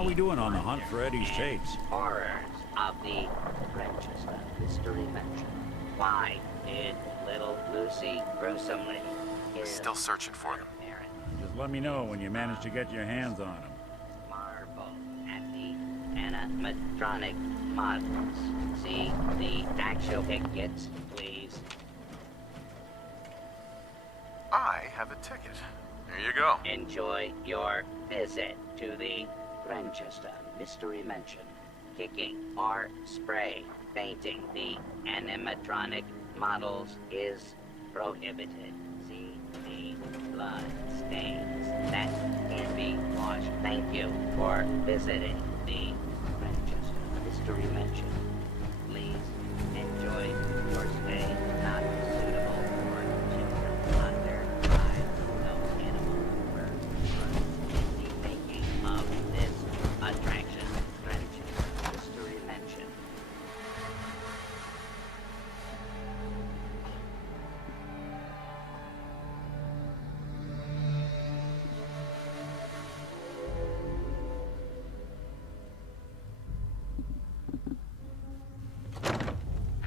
How are we doing on the hunt for Eddie's tapes? Horrors of the grandchester Mystery Mansion. Why did little Lucy gruesomely kill Still searching for them. her parents? Just let me know when you manage to get your hands on them. Marvel at the animatronic models. See the actual tickets, please. I have a ticket. Here you go. Enjoy your visit to the Grandchester Mystery Mansion. Kicking or spray painting the animatronic models is prohibited. See the blood stains that can be washed. Thank you for visiting the Grandchester Mystery Mansion. Please enjoy your stay. Not suitable for children under 5. No animals were harmed in the making of this attraction. Grandchester Mystery Mansion.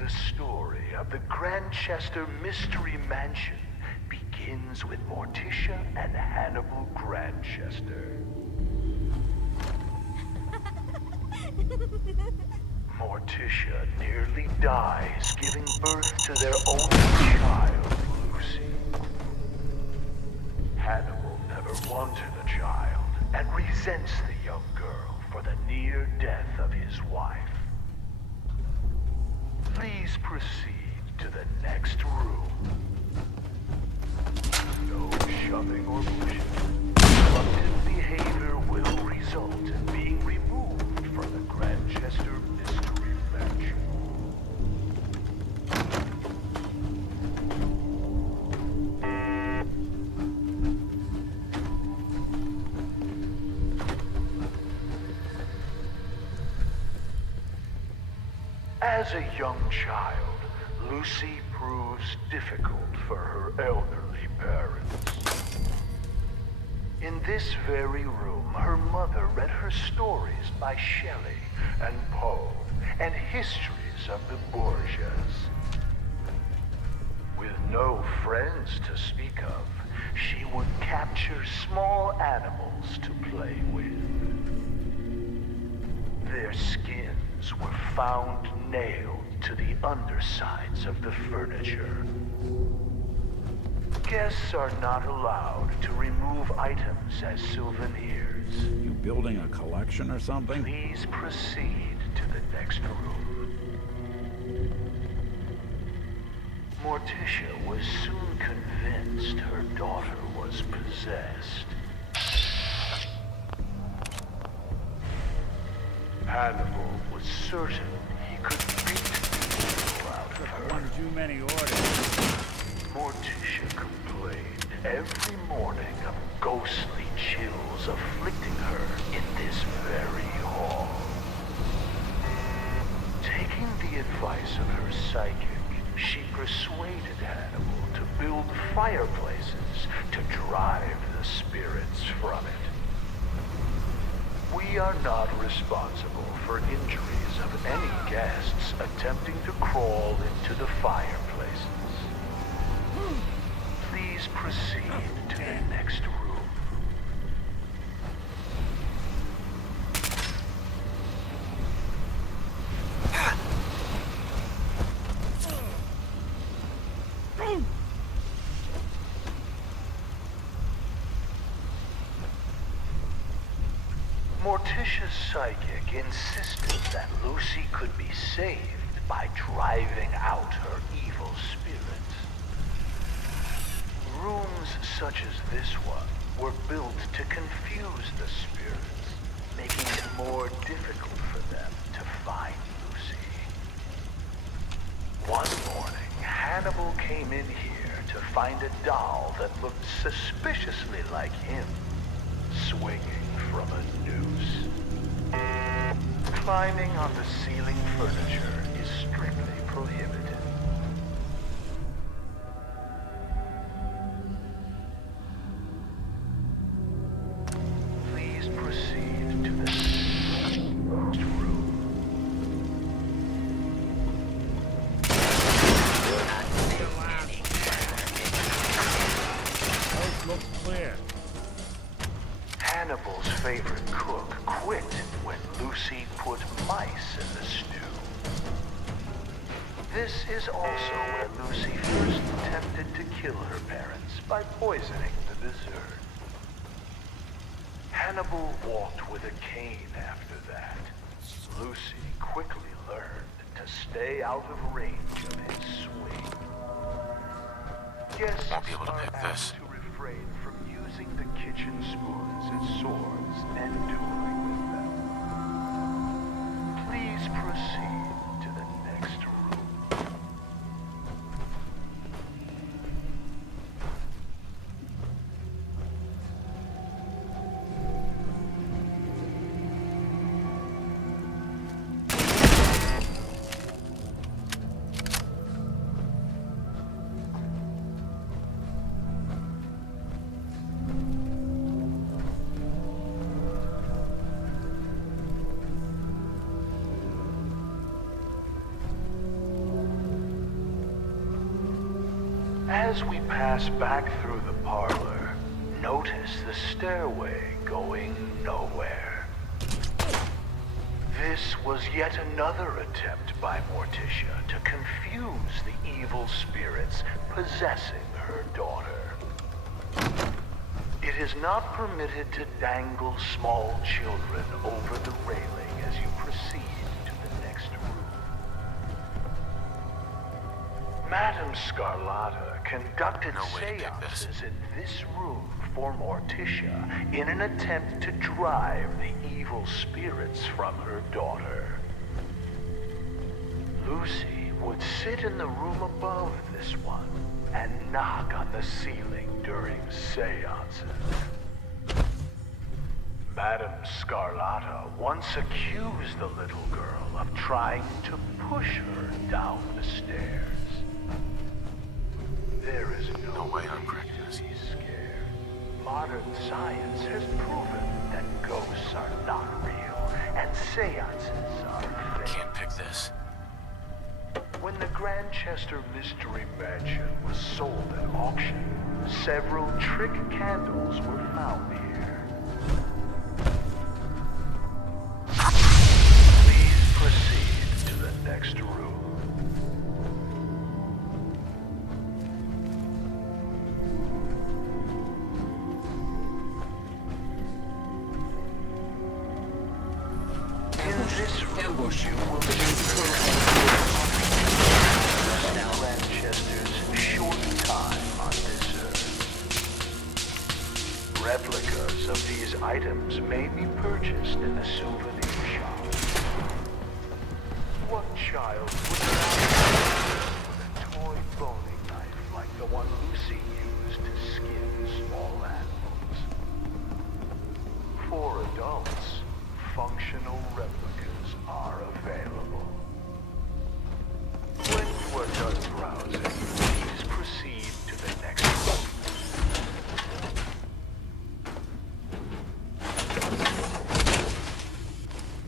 The story of the Grandchester Mystery Mansion begins with Morticia and Hannibal Grandchester. Morticia nearly dies giving birth to their only child, Lucy. Hannibal never wanted a child and resents the young girl for the near death of his wife. Please proceed to the next room. No shoving or pushing. Disruptive behavior will result in being removed from the Grandchester Mystery Mansion. As a young child, Lucy proves difficult for her elderly parents. In this very room, her mother read her stories by Shelley and Poe and histories of the Borgias. With no friends to speak of, she would capture small animals to play with. Their skins were found nailed to the undersides of the furniture. Guests are not allowed to remove items as souvenirs. You building a collection or something? Please proceed to the next room. Morticia was soon convinced her daughter was possessed. Hannibal was certain he could beat the evil out of her. One too many orders. Morticia complained every morning of ghostly chills afflicting her in this very hall. Taking the advice of her psychic, she persuaded Hannibal to build fireplaces to drive the spirits from it. We are not responsible for injuries of any guests attempting to crawl into the fireplaces. Please proceed to the next room. Morticia's psychic insisted that Lucy could be saved by driving out her evil spirits. Rooms such as this one were built to confuse the spirits, making it more difficult for them to find Lucy. One morning, Hannibal came in here to find a doll that looked suspiciously like him, swinging from a noose. Climbing on the ceiling furniture is strictly prohibited. Please proceed to the Looks clear. Hannibal's favorite cook quit when Lucy put mice in the stew. This is also where Lucy first attempted to kill her parents by poisoning the dessert. Hannibal walked with a cane after that. Lucy quickly learned to stay out of range of his swing. Guests Won't be able to are pick asked this. to refrain from using the kitchen spoons as swords and dueling with them. Please proceed to the next room. As we pass back through the parlor, notice the stairway going nowhere. This was yet another attempt by Morticia to confuse the evil spirits possessing her daughter. It is not permitted to dangle small children over the railing as you proceed to the next room. Madame Scarlata conducted No way to pick this. seances in this room for Morticia in an attempt to drive the evil spirits from her daughter. Lucy would sit in the room above this one and knock on the ceiling during seances. Madame Scarlata once accused the little girl of trying to push her down the stairs. There is no way way I'm correcting to this. be scared. Modern science has proven that ghosts are not real and seances are fake. Can't pick this. When the Grandchester Mystery Mansion was sold at auction, several trick candles were found here. Please proceed to the next room. In this room, you will Grandchester's short time on this earth. Replicas of these items may be purchased in the souvenir shop. What child would not with a toy boning knife like the one Lucy used to skin small animals? For adults, functional replicas are available. When you are done browsing, please proceed to the next room.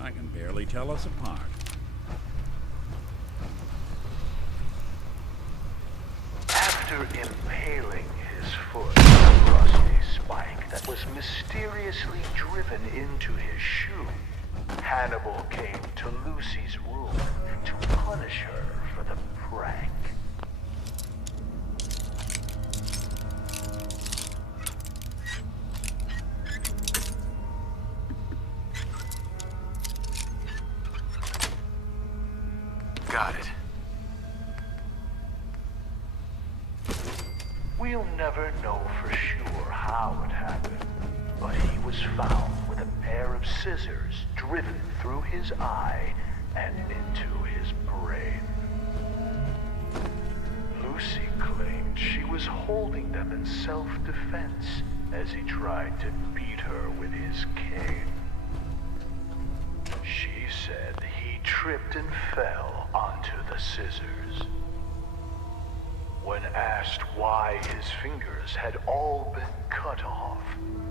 I can barely tell us apart. After impaling his foot on a rusty spike that was mysteriously driven into his shoe, Hannibal came to Lucy's room to punish her for the prank. Got it. We'll never know for sure how it happened, but he was found with a pair of scissors driven through his eye and into his brain. Lucy claimed she was holding them in self-defense as he tried to beat her with his cane. She said he tripped and fell onto the scissors. When asked why his fingers had all been cut off,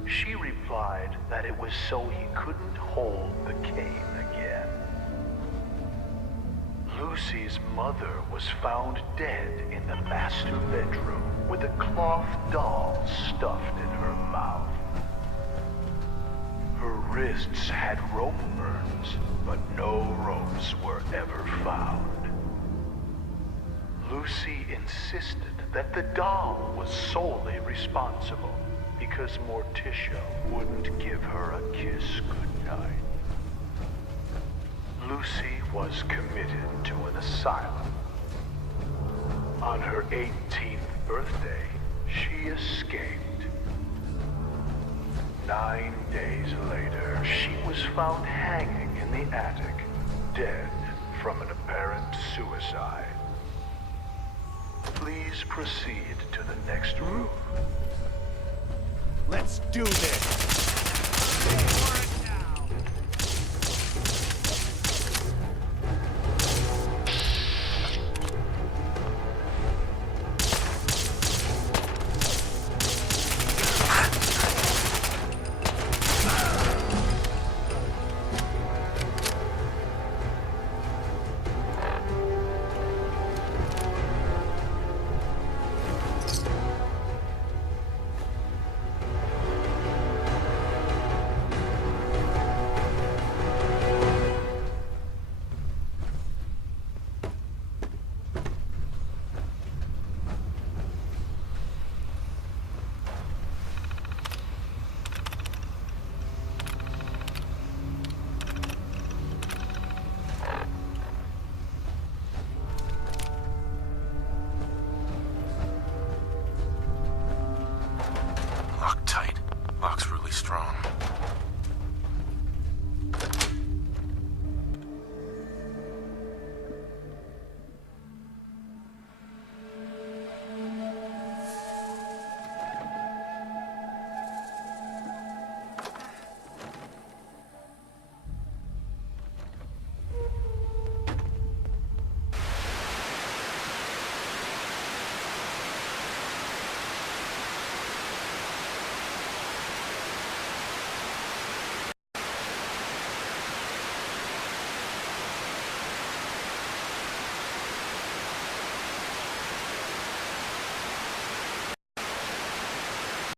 she replied that it was so he couldn't hold the cane again. Lucy's mother was found dead in the master bedroom with a cloth doll stuffed in her mouth. Her wrists had rope burns, but no ropes were ever found. Lucy insisted that the doll was solely responsible because Morticia wouldn't give her a kiss goodnight. Lucy was committed to an asylum. On her 18th birthday, she escaped. 9 days later, she was found hanging in the attic, dead from an apparent suicide. Please proceed to the next room. Let's do this!